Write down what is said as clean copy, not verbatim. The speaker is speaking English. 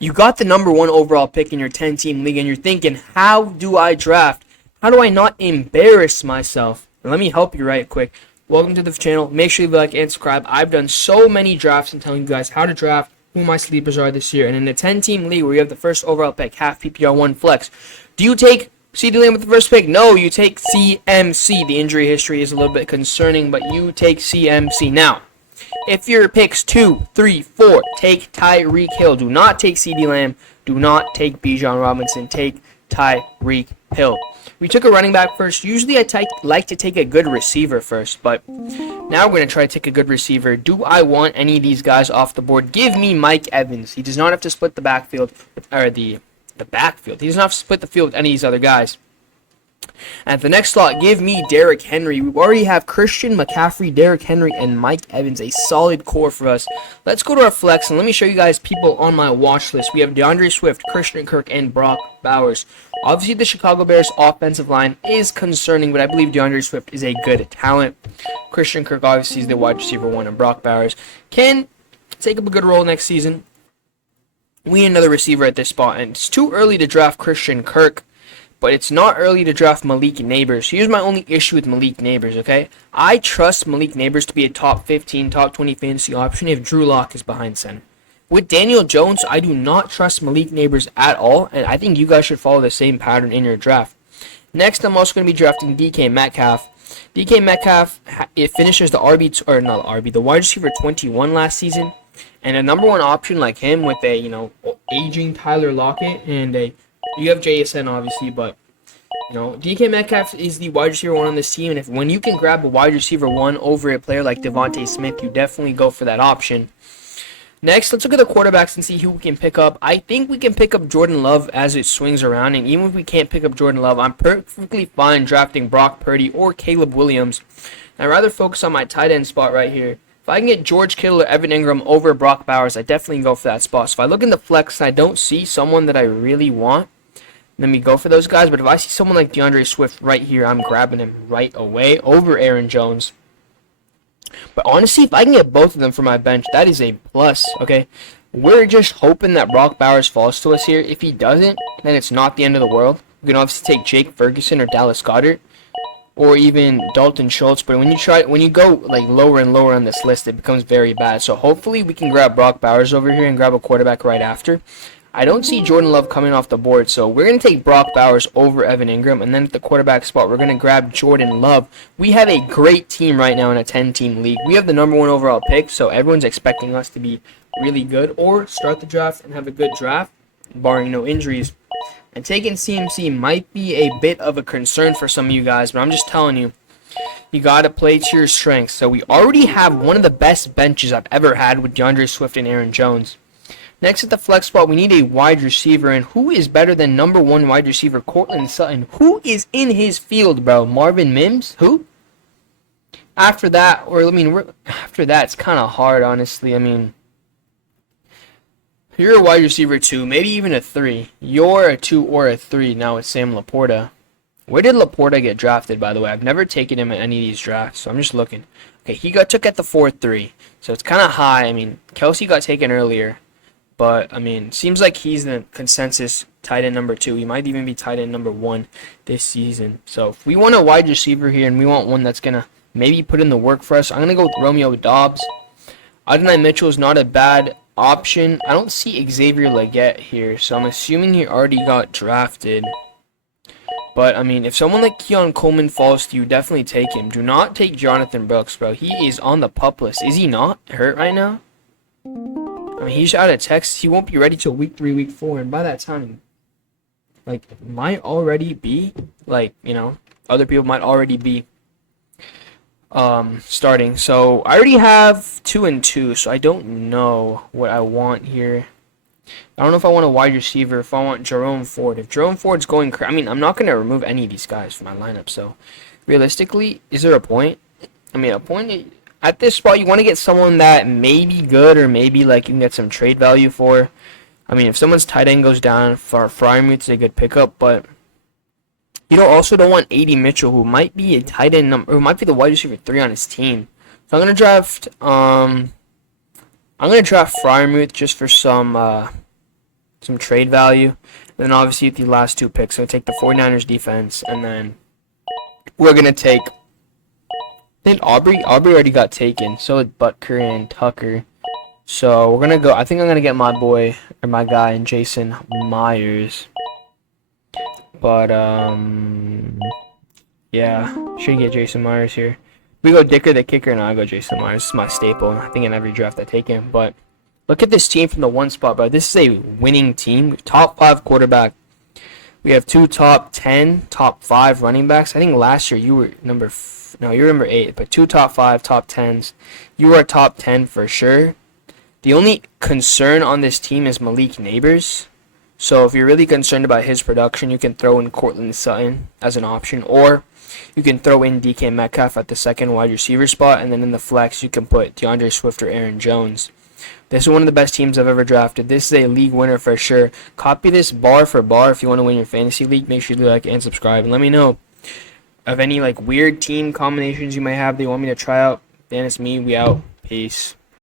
You got the number 1 overall pick in your 10-team league, and you're thinking, how do I draft? How do I not embarrass myself? And let me help you right quick. Welcome to the channel. Make sure you like and subscribe. I've done so many drafts and telling you guys how to draft, who my sleepers are this year. And in a 10-team league where you have the first overall pick, half PPR, 1 flex, do you take CeeDee Lamb with the first pick? No, you take CMC. The injury history is a little bit concerning, but you take CMC. Now, if your picks 2, 3, 4, take Tyreek Hill. Do not take CeeDee Lamb. Do not take Bijan Robinson. Take Tyreek Hill. We took a running back first. Usually I like to take a good receiver first, but now we're going to try to take a good receiver. Do I want any of these guys off the board? Give me Mike Evans. He does not have to split the backfield, or the backfield. He does not have to split the field with any of these other guys. At the next slot, give me Derrick Henry. We already have Christian McCaffrey, Derrick Henry, and Mike Evans, a solid core for us. Let's go to our flex, and let me show you guys people on my watch list. We have DeAndre Swift, Christian Kirk, and Brock Bowers. Obviously, the Chicago Bears offensive line is concerning, but I believe DeAndre Swift is a good talent. Christian Kirk obviously is the wide receiver 1, and Brock Bowers can take up a good role next season. We need another receiver at this spot, and it's too early to draft Christian Kirk. But it's not early to draft Malik Nabers. Here's my only issue with Malik Nabers, okay? I trust Malik Nabers to be a top 15, top 20 fantasy option if Drew Lock is behind center. With Daniel Jones, I do not trust Malik Nabers at all, and I think you guys should follow the same pattern in your draft. Next, I'm also going to be drafting DK Metcalf. DK Metcalf, it finishes the the wide receiver 21 last season, and a number 1 option like him with a, aging Tyler Lockett and you have JSN obviously, but DK Metcalf is the wide receiver 1 on this team, and when you can grab a wide receiver 1 over a player like Devontae Smith, you definitely go for that option. Next, let's look at the quarterbacks and see who we can pick up. I think we can pick up Jordan Love as it swings around, and even if we can't pick up Jordan Love, I'm perfectly fine drafting Brock Purdy or Caleb Williams. I'd rather focus on my tight end spot right here. If I can get George Kittle or Evan Ingram over Brock Bowers, I definitely go for that spot. So if I look in the flex and I don't see someone that I really want, let me go for those guys. But if I see someone like DeAndre Swift right here, I'm grabbing him right away over Aaron Jones. But honestly, if I can get both of them for my bench, that is a plus, okay? We're just hoping that Brock Bowers falls to us here. If he doesn't, then it's not the end of the world. We can obviously take Jake Ferguson or Dallas Goedert or even Dalton Schultz. But when you go like lower and lower on this list, it becomes very bad. So hopefully we can grab Brock Bowers over here and grab a quarterback right after. I don't see Jordan Love coming off the board, so we're going to take Brock Bowers over Evan Ingram, and then at the quarterback spot, we're going to grab Jordan Love. We have a great team right now in a 10-team league. We have the number 1 overall pick, so everyone's expecting us to be really good or start the draft and have a good draft, barring no injuries. And taking CMC might be a bit of a concern for some of you guys, but I'm just telling you, you got to play to your strengths. So we already have one of the best benches I've ever had with DeAndre Swift and Aaron Jones. Next at the flex spot, we need a wide receiver, and who is better than number 1 wide receiver Courtland Sutton? Who is in his field, bro? Marvin Mims? Who? After that, after that, it's kind of hard, honestly. You're a wide receiver 2, maybe even a 3. You're a 2 or a 3 now with Sam Laporta. Where did Laporta get drafted, by the way? I've never taken him in any of these drafts, so I'm just looking. Okay, he got took at the 4-3, so it's kind of high. Kelsey got taken earlier. But, seems like he's the consensus tight end number 2. He might even be tight end number 1 this season. So, if we want a wide receiver here and we want one that's going to maybe put in the work for us, I'm going to go with Romeo Doubs. Adonai Mitchell is not a bad option. I don't see Xavier Legette here, so I'm assuming he already got drafted. But, if someone like Keon Coleman falls to you, definitely take him. Do not take Jonathan Brooks, bro. He is on the PUP list. Is he not hurt right now? He's out of Texas. He won't be ready till week 3, week 4, and by that time, might already be, other people might already be starting. So, I already have 2 and 2, so I don't know what I want here. I don't know if I want a wide receiver, if I want Jerome Ford. If Jerome Ford's going I'm not going to remove any of these guys from my lineup, so, realistically, is there a point? A point... At this spot, you want to get someone that may be good or maybe you can get some trade value for. If someone's tight end goes down, Freiermuth's a good pickup, but you also don't want A.D. Mitchell, who might be a tight end number, who might be the wide receiver 3 on his team. So I'm gonna draft Freiermuth just for some some trade value. And then obviously with the last two picks, I'm going to take the 49ers defense, and then we're going to take, I think Aubrey already got taken, so did Butker and Tucker. So we're going to go, I think I'm going to get my boy, or my guy, Jason Myers. But, yeah, should get Jason Myers here. We go Dicker the kicker, and I go Jason Myers. This is my staple. I think in every draft I take him. But look at this team from the one spot, bro. This is a winning team. Top 5 quarterback. We have 2 top 10, top 5 running backs. I think last year you were number 8, but 2 top 5, top 10s. You were top 10 for sure. The only concern on this team is Malik Neighbors. So if you're really concerned about his production, you can throw in Cortland Sutton as an option, or you can throw in DK Metcalf at the second wide receiver spot, and then in the flex you can put DeAndre Swift or Aaron Jones. This is one of the best teams I've ever drafted. This is a league winner for sure. Copy this bar for bar if you want to win your fantasy league. Make sure you like and subscribe, and let me know of any like weird team combinations you might have that you want me to try out. Then it's me. We out. Peace.